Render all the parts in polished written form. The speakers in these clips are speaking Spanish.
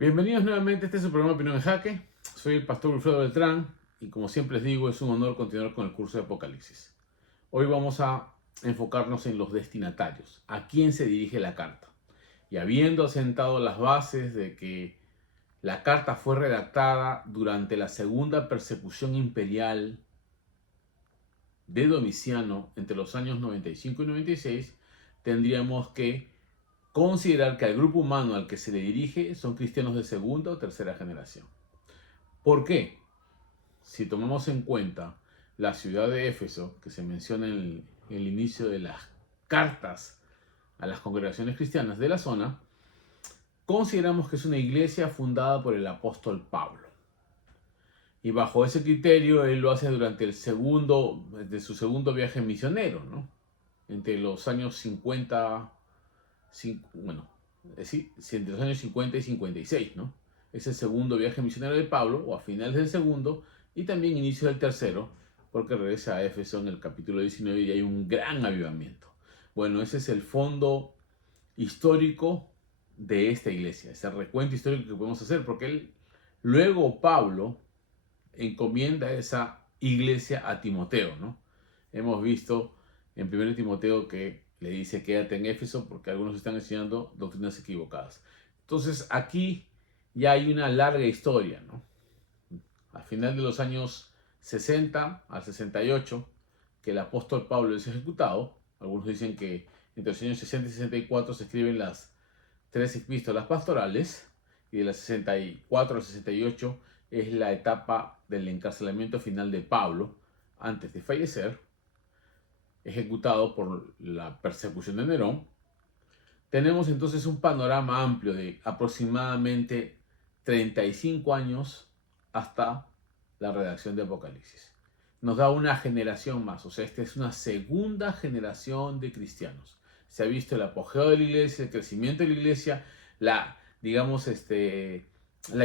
Bienvenidos nuevamente a este es su programa Opinión en Jaque. Soy el pastor Wilfredo Beltrán y como siempre les digo es un honor continuar con el curso de Apocalipsis. Hoy vamos a enfocarnos en los destinatarios, a quién se dirige la carta. Y habiendo asentado las bases de que la carta fue redactada durante la segunda persecución imperial de Domiciano entre los años 95 y 96, tendríamos que considerar que al grupo humano al que se le dirige son cristianos de segunda o tercera generación. ¿Por qué? Si tomamos en cuenta la ciudad de Éfeso, que se menciona en el inicio de las cartas a las congregaciones cristianas de la zona, consideramos que es una iglesia fundada por el apóstol Pablo. Y bajo ese criterio, él lo hace durante de su segundo viaje misionero, ¿no? Entre los años 50, entre los años 50 y 56, ¿no? Es el segundo viaje misionero de Pablo, o a finales del segundo, y también inicio del tercero, porque regresa a Éfeso en el capítulo 19 y hay un gran avivamiento. Bueno, ese es el fondo histórico de esta iglesia, ese recuento histórico que podemos hacer, porque luego Pablo encomienda esa iglesia a Timoteo, ¿no? Hemos visto en 1 Timoteo que le dice quédate en Éfeso porque algunos están enseñando doctrinas equivocadas. Entonces aquí ya hay una larga historia, ¿no? Al final de los años 60 al 68, que el apóstol Pablo es ejecutado, algunos dicen que entre los años 60 y 64 se escriben las tres epístolas pastorales, y de las 64 al 68 es la etapa del encarcelamiento final de Pablo antes de fallecer, ejecutado por la persecución de Nerón. Tenemos entonces un panorama amplio de aproximadamente 35 años hasta la redacción de Apocalipsis. Nos da una generación más, o sea, esta es una segunda generación de cristianos. Se ha visto el apogeo de la iglesia, el crecimiento de la iglesia, la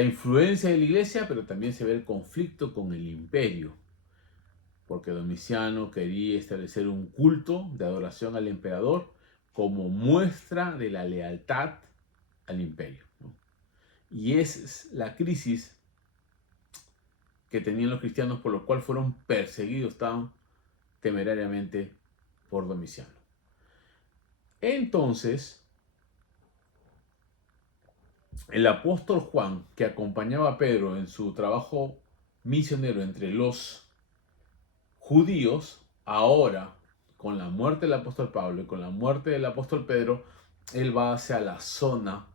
influencia de la iglesia, pero también se ve el conflicto con el imperio, porque Domiciano quería establecer un culto de adoración al emperador como muestra de la lealtad al imperio, ¿no? Y esa es la crisis que tenían los cristianos, por lo cual fueron perseguidos tan temerariamente por Domiciano. Entonces, el apóstol Juan, que acompañaba a Pedro en su trabajo misionero entre los judíos, ahora, con la muerte del apóstol Pablo y con la muerte del apóstol Pedro, él va hacia la zona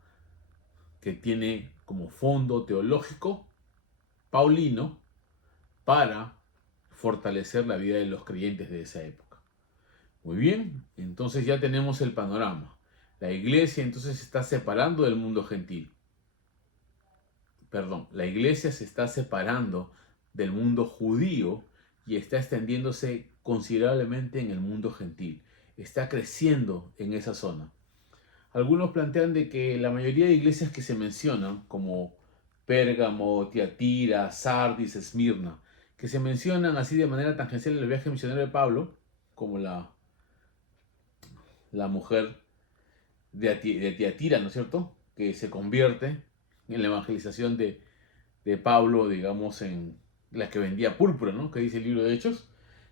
que tiene como fondo teológico paulino para fortalecer la vida de los creyentes de esa época. Muy bien, entonces ya tenemos el panorama. La iglesia entonces se está separando del mundo gentil. La iglesia se está separando del mundo judío y está extendiéndose considerablemente en el mundo gentil. Está creciendo en esa zona. Algunos plantean de que la mayoría de iglesias que se mencionan, como Pérgamo, Tiatira, Sardis, Esmirna, que se mencionan así de manera tangencial en el viaje misionero de Pablo, como la mujer de Tiatira, ¿no es cierto?, que se convierte en la evangelización de Pablo, digamos, en la que vendía púrpura, ¿no?, que dice el libro de Hechos.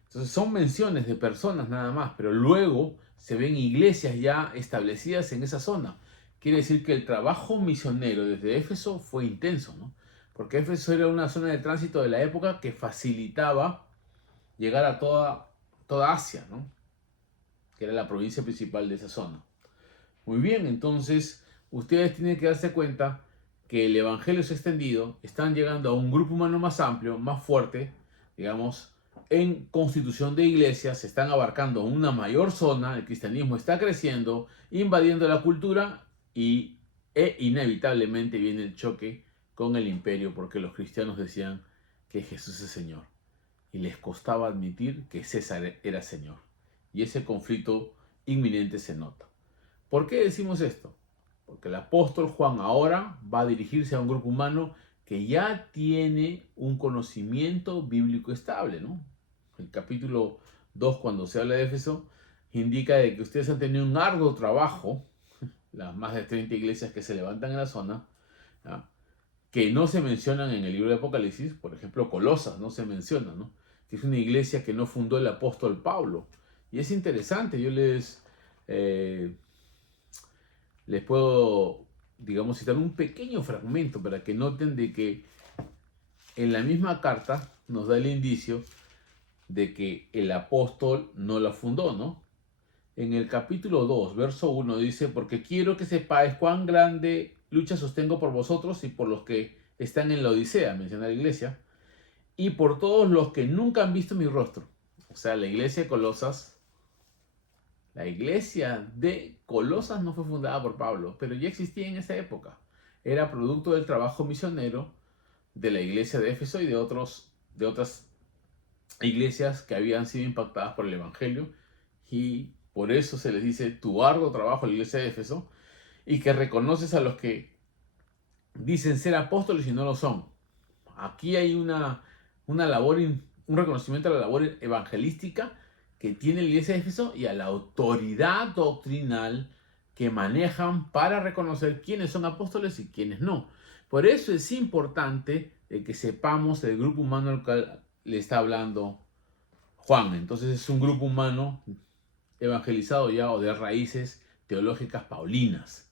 Entonces son menciones de personas nada más, pero luego se ven iglesias ya establecidas en esa zona. Quiere decir que el trabajo misionero desde Éfeso fue intenso, ¿no? Porque Éfeso era una zona de tránsito de la época que facilitaba llegar a toda Asia, ¿no?, que era la provincia principal de esa zona. Muy bien, entonces ustedes tienen que darse cuenta que el evangelio se ha extendido, están llegando a un grupo humano más amplio, más fuerte, digamos, en constitución de iglesias, se están abarcando una mayor zona, el cristianismo está creciendo, invadiendo la cultura e inevitablemente viene el choque con el imperio porque los cristianos decían que Jesús es Señor y les costaba admitir que César era Señor. Y ese conflicto inminente se nota. ¿Por qué decimos esto? Porque el apóstol Juan ahora va a dirigirse a un grupo humano que ya tiene un conocimiento bíblico estable, ¿no? El capítulo 2, cuando se habla de Éfeso, indica de que ustedes han tenido un arduo trabajo, las más de 30 iglesias que se levantan en la zona, ¿ya?, que no se mencionan en el libro de Apocalipsis. Por ejemplo, Colosas no se menciona, ¿no? Que es una iglesia que no fundó el apóstol Pablo. Y es interesante, yo les puedo, digamos, citar un pequeño fragmento para que noten de que en la misma carta nos da el indicio de que el apóstol no la fundó, ¿no? En el capítulo 2, verso 1 dice, porque quiero que sepáis cuán grande lucha sostengo por vosotros y por los que están en la Odisea, menciona la iglesia, y por todos los que nunca han visto mi rostro. O sea, la iglesia de Colosas, la iglesia de Colosas no fue fundada por Pablo, pero ya existía en esa época. Era producto del trabajo misionero de la iglesia de Éfeso y de otras iglesias que habían sido impactadas por el evangelio, y por eso se les dice tu arduo trabajo a la iglesia de Éfeso, y que reconoces a los que dicen ser apóstoles y no lo son. Aquí hay una labor, un reconocimiento a la labor evangelística que tiene la iglesia de Éfeso y a la autoridad doctrinal que manejan para reconocer quiénes son apóstoles y quiénes no. Por eso es importante que sepamos el grupo humano al cual le está hablando Juan. Entonces es un grupo humano evangelizado ya o de raíces teológicas paulinas,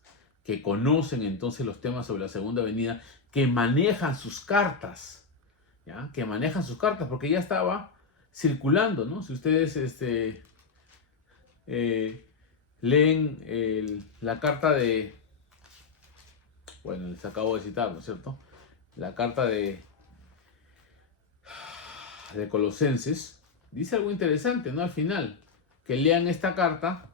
que conocen entonces los temas sobre la segunda venida, que manejan sus cartas, ¿ya? Que manejan sus cartas, porque ya estaba circulando, ¿no? Si ustedes leen la carta de, bueno, les acabo de citar, ¿no es cierto? La carta de Colosenses, dice algo interesante, ¿no? Al final, que lean esta carta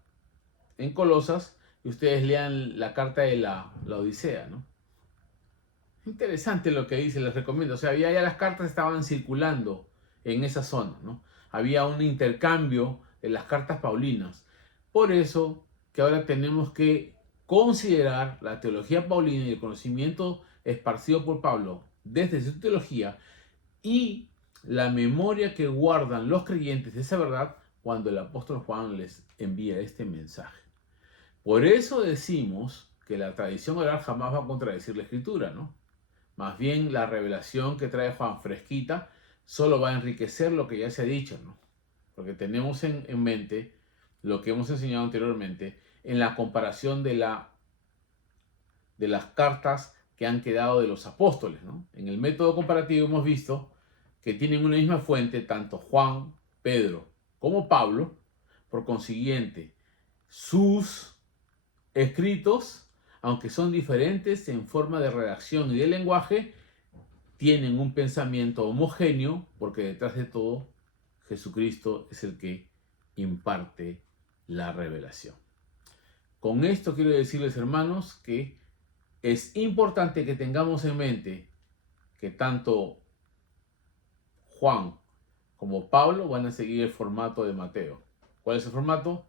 en Colosas y ustedes lean la carta de la Odisea, ¿no? Interesante lo que dice, les recomiendo. O sea, ya las cartas estaban circulando en esa zona, ¿no? Había un intercambio de las cartas paulinas. Por eso que ahora tenemos que considerar la teología paulina y el conocimiento esparcido por Pablo desde su teología y la memoria que guardan los creyentes de esa verdad cuando el apóstol Juan les envía este mensaje. Por eso decimos que la tradición oral jamás va a contradecir la escritura, ¿no? Más bien la revelación que trae Juan fresquita solo va a enriquecer lo que ya se ha dicho, ¿no? Porque tenemos en mente lo que hemos enseñado anteriormente en la comparación de las cartas que han quedado de los apóstoles, ¿no? En el método comparativo hemos visto que tienen una misma fuente tanto Juan, Pedro como Pablo. Por consiguiente, sus escritos, aunque son diferentes en forma de redacción y de lenguaje, tienen un pensamiento homogéneo, porque detrás de todo, Jesucristo es el que imparte la revelación. Con esto quiero decirles, hermanos, que es importante que tengamos en mente que tanto Juan como Pablo van a seguir el formato de Mateo. ¿Cuál es el formato?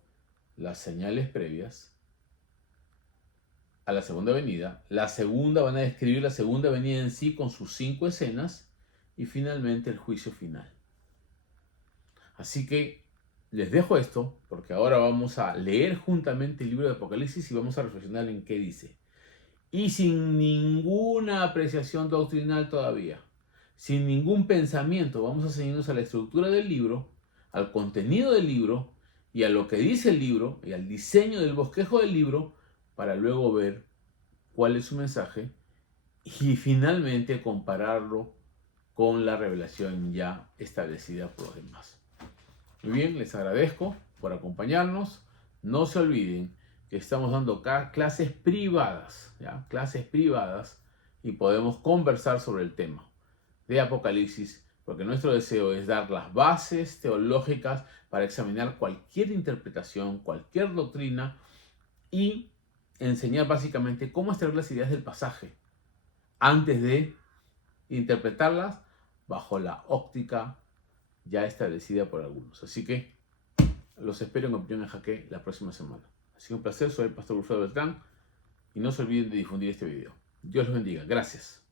Las señales previas a la segunda venida. La segunda van a describir la segunda venida en sí con sus 5 escenas y finalmente el juicio final. Así que les dejo esto porque ahora vamos a leer juntamente el libro de Apocalipsis y vamos a reflexionar en qué dice. Y sin ninguna apreciación doctrinal todavía, sin ningún pensamiento, vamos a ceñirnos a la estructura del libro, al contenido del libro y a lo que dice el libro y al diseño del bosquejo del libro, para luego ver cuál es su mensaje y finalmente compararlo con la revelación ya establecida por los demás. Muy bien, les agradezco por acompañarnos. No se olviden que estamos dando clases privadas, ¿ya? Clases privadas, y podemos conversar sobre el tema de Apocalipsis, porque nuestro deseo es dar las bases teológicas para examinar cualquier interpretación, cualquier doctrina y enseñar básicamente cómo extraer las ideas del pasaje antes de interpretarlas bajo la óptica ya establecida por algunos. Así que los espero en Opinión en Jaque la próxima semana. Ha sido un placer, soy el pastor Wilfredo Beltrán y no se olviden de difundir este video. Dios los bendiga. Gracias.